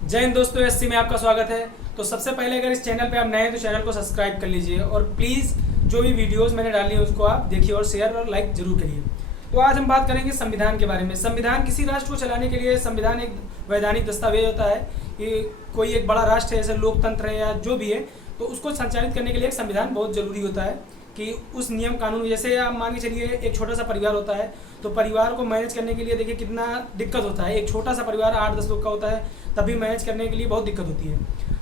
जय हिंद दोस्तों, एससी में आपका स्वागत है। तो सबसे पहले अगर इस चैनल पे आप नए हैं तो चैनल को सब्सक्राइब कर लीजिए और प्लीज़ जो भी वीडियोस मैंने डाली है उसको आप देखिए और शेयर और लाइक जरूर करिए। तो आज हम बात करेंगे संविधान के बारे में। संविधान किसी राष्ट्र को चलाने के लिए संविधान एक वैधानिक दस्तावेज होता है कि कोई एक बड़ा राष्ट्र है, जैसे लोकतंत्र है या जो भी है, तो उसको संचालित करने के लिए एक संविधान बहुत ज़रूरी होता है कि उस नियम कानून, जैसे आप मान के चलिए एक छोटा सा परिवार होता है तो परिवार को मैनेज करने के लिए देखिए कितना दिक्कत होता है। एक छोटा सा परिवार 8-10 लोग का होता है तभी मैनेज करने के लिए बहुत दिक्कत होती है।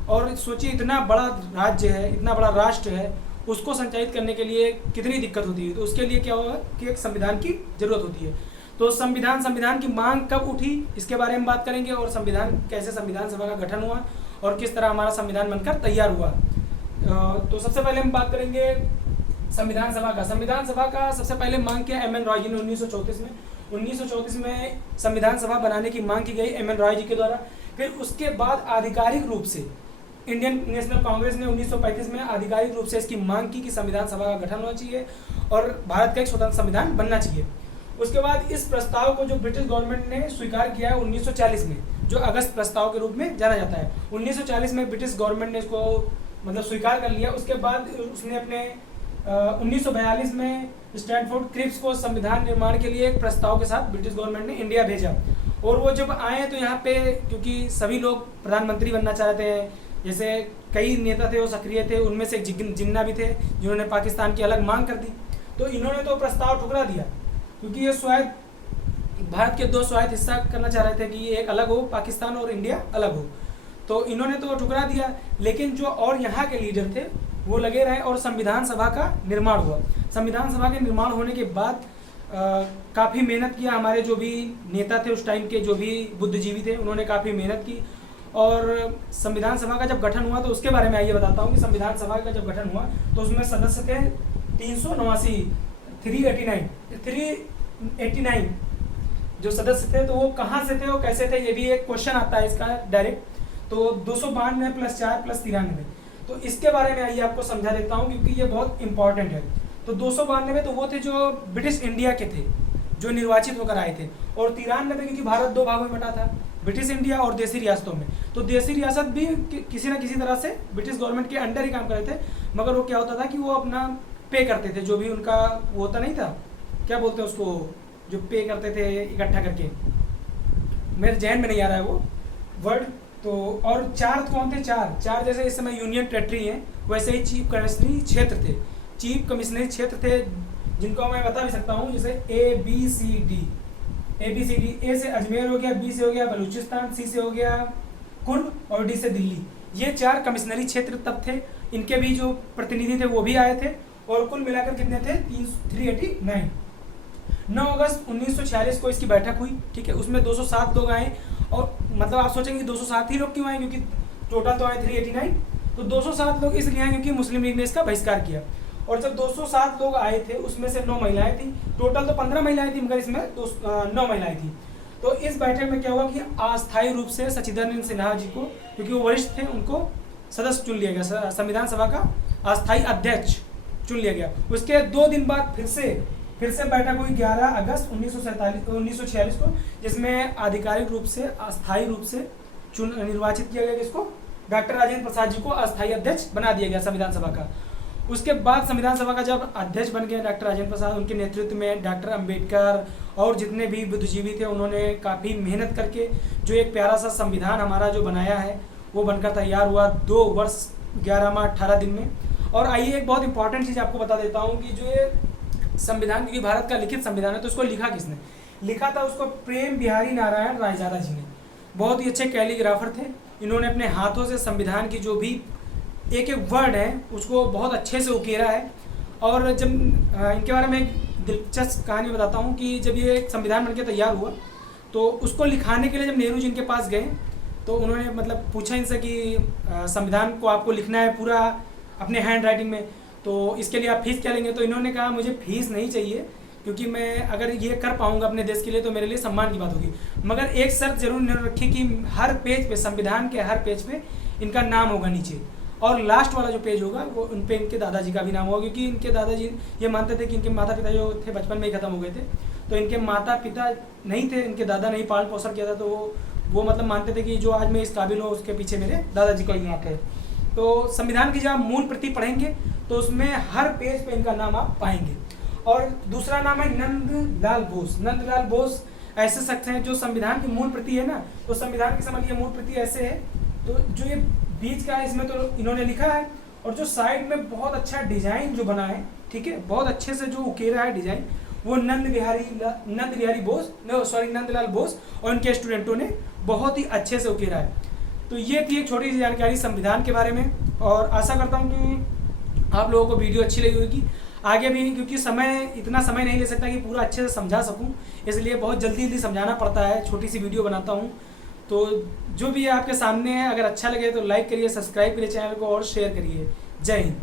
और सोचिए इतना बड़ा राज्य है, इतना बड़ा राष्ट्र है, उसको संचालित करने के लिए कितनी दिक्कत होती है। तो उसके लिए क्या होगा कि एक संविधान की जरूरत होती है। तो संविधान की मांग कब उठी इसके बारे में बात करेंगे और कैसे संविधान सभा का गठन हुआ और किस तरह हमारा संविधान बनकर तैयार हुआ। तो सबसे पहले हम बात करेंगे संविधान सभा का सबसे पहले मांग किया एम एन रॉय जी ने 1934 में संविधान सभा बनाने की मांग की गई एम एन रॉय जी के द्वारा। फिर उसके बाद आधिकारिक रूप से इंडियन नेशनल कांग्रेस ने 1935 में आधिकारिक रूप से इसकी मांग की कि संविधान सभा का गठन होना चाहिए और भारत का एक स्वतंत्र संविधान बनना चाहिए। उसके बाद इस प्रस्ताव को जो ब्रिटिश गवर्नमेंट ने स्वीकार किया है 1940 में, जो अगस्त प्रस्ताव के रूप में जाना जाता है, 1940 में ब्रिटिश गवर्नमेंट ने इसको मतलब स्वीकार कर लिया। उसके बाद उसने अपने 1942 में स्टैनफोर्ड क्रिप्स को संविधान निर्माण के लिए एक प्रस्ताव के साथ ब्रिटिश गवर्नमेंट ने इंडिया भेजा। और वो जब आए तो यहाँ पे क्योंकि सभी लोग प्रधानमंत्री बनना चाहते हैं, जैसे कई नेता थे वो सक्रिय थे, उनमें से एक जिन्ना भी थे जिन्होंने पाकिस्तान की अलग मांग कर दी। तो इन्होंने तो प्रस्ताव ठुकरा दिया क्योंकि ये स्वायत्त भारत के दो स्वायत्त हिस्सा करना चाह रहे थे कि एक अलग हो, पाकिस्तान और इंडिया अलग हो। तो इन्होंने तो ठुकरा दिया, लेकिन जो और यहाँ के लीडर थे वो लगे रहे और संविधान सभा का निर्माण हुआ। संविधान सभा के निर्माण होने के बाद काफ़ी मेहनत किया हमारे जो भी नेता थे उस टाइम के, जो भी बुद्धिजीवी थे, उन्होंने काफ़ी मेहनत की। और संविधान सभा का जब गठन हुआ तो उसके बारे में आइए बताता हूँ कि संविधान सभा का जब गठन हुआ तो उसमें सदस्य थे 389 जो सदस्य थे। तो वो कहाँ से थे, वो कैसे थे, ये भी एक क्वेश्चन आता है इसका डायरेक्ट। तो 292 + 4 + 93, तो इसके बारे में आइए आपको समझा देता हूँ क्योंकि ये बहुत इंपॉर्टेंट है। तो 292 तो वो थे जो ब्रिटिश इंडिया के थे, जो निर्वाचित होकर आए थे। और 93 क्योंकि भारत दो भागों में बटा था, ब्रिटिश इंडिया और देसी रियासतों में। तो देसी रियासत भी किसी न किसी तरह से ब्रिटिश गवर्नमेंट के अंडर ही काम कर रहे थे, मगर वो क्या होता था कि वो अपना पे करते थे, जो भी उनका वो होता नहीं था, क्या बोलते हैं उसको, जो पे करते थे इकट्ठा करके, मेरे जहन में नहीं आ रहा है वो वर्ड। तो और चार कौन थे, चार जैसे इस समय यूनियन टेरिटरी हैं, वैसे ही चीफ कमिश्नरी क्षेत्र थे जिनको मैं बता भी सकता हूँ, जैसे ABCD। ए से अजमेर हो गया, बी से हो गया बलूचिस्तान, सी से हो गया कुर्ग और डी से दिल्ली। ये 4 कमिश्नरी क्षेत्र तब थे। इनके भी जो प्रतिनिधि थे वो भी आए थे और कुल मिलाकर कितने थे 389। 9 अगस्त 1946 को इसकी बैठक हुई, ठीक है। उसमें 207 लोग आए और मतलब आप सोचेंगे 207 ही लोग क्यों आए, क्योंकि टोटल तो आए 389। तो 207 लोग इसलिए आए क्योंकि मुस्लिम लीग ने इसका बहिष्कार किया। और जब 207 लोग आए थे उसमें से 9 महिलाएं थी, टोटल तो 15 महिलाएं थी मगर इसमें 9 महिलाएं थी। तो इस बैठक में क्या हुआ कि अस्थायी रूप से सचिदानंद सिन्हा जी को, क्योंकि वो वरिष्ठ थे, उनको सदस्य चुन लिया गया, संविधान सभा का अस्थायी अध्यक्ष चुन लिया गया। उसके 2 दिन बाद फिर से बैठक हुई 11 अगस्त 1946 को, जिसमें आधिकारिक रूप से अस्थायी रूप से निर्वाचित किया गया किसको, डॉक्टर राजेंद्र प्रसाद जी को अस्थायी अध्यक्ष बना दिया गया संविधान सभा का। उसके बाद संविधान सभा का जब अध्यक्ष बन गए डॉक्टर राजेंद्र प्रसाद, उनके नेतृत्व में डॉक्टर अंबेडकर और जितने भी बुद्धिजीवी थे उन्होंने काफ़ी मेहनत करके जो एक प्यारा सा संविधान हमारा जो बनाया है वो बनकर तैयार हुआ 2 वर्ष 11 माह 18 दिन में। और आइए एक बहुत इंपॉर्टेंट चीज़ आपको बता देता हूँ कि जो ये संविधान, क्योंकि भारत का लिखित संविधान है, तो इसको लिखा किसने, लिखा था उसको प्रेम बिहारी नारायण रायजादा जी ने। बहुत ही अच्छे कैलीग्राफर थे। इन्होंने अपने हाथों से संविधान की जो भी एक वर्ड है उसको बहुत अच्छे से उकेरा है। और जब इनके बारे में एक दिलचस्प कहानी बताता हूँ कि जब ये संविधान बनके तैयार हुआ तो उसको लिखाने के लिए जब नेहरू जी इनके पास गए तो उन्होंने मतलब पूछा इनसे कि संविधान को आपको लिखना है पूरा अपने हैंड राइटिंग में, तो इसके लिए आप फीस क्या लेंगे। तो इन्होंने कहा मुझे फीस नहीं चाहिए, क्योंकि मैं अगर ये कर पाऊंगा अपने देश के लिए तो मेरे लिए सम्मान की बात होगी। मगर एक शर्त जरूर इन्होंने रखी कि हर पेज पे, संविधान के हर पेज पे इनका नाम होगा नीचे, और लास्ट वाला जो पेज होगा वो उन पे इनके दादाजी का भी नाम होगा, क्योंकि इनके दादाजी ये मानते थे कि इनके माता पिता जो थे बचपन में ही खत्म हो गए थे। तो इनके माता पिता नहीं थे, इनके दादा ने ही पालन पोषण किया था, तो वो वो मतलब मानते थे कि जो आज मैं इस काबिल हूँ उसके पीछे मेरे दादाजी का ही हाथ है। तो संविधान की जब आप मूल प्रति पढ़ेंगे तो उसमें हर पेज पे इनका नाम आप पाएंगे। और दूसरा नाम है नंदलाल बोस। नंदलाल बोस ऐसे शख्स हैं जो संविधान की मूल प्रति है ना, तो संविधान की समझिए मूल प्रति ऐसे है, तो जो ये बीच का है इसमें तो इन्होंने लिखा है, और जो साइड में बहुत अच्छा डिजाइन जो बना है, ठीक है, बहुत अच्छे से जो उकेरा है डिजाइन, वो नंद बिहारी बोस, नंदलाल बोस और इनके स्टूडेंटों ने बहुत ही अच्छे से उकेरा है। तो ये थी एक छोटी सी जानकारी संविधान के बारे में, और आशा करता हूँ कि आप लोगों को वीडियो अच्छी लगी होगी। आगे भी क्योंकि इतना समय नहीं ले सकता कि पूरा अच्छे से समझा सकूं, इसलिए बहुत जल्दी समझाना पड़ता है, छोटी सी वीडियो बनाता हूं। तो जो भी आपके सामने है, अगर अच्छा लगे तो लाइक करिए, सब्सक्राइब करिए चैनल को और शेयर करिए। जय हिंद।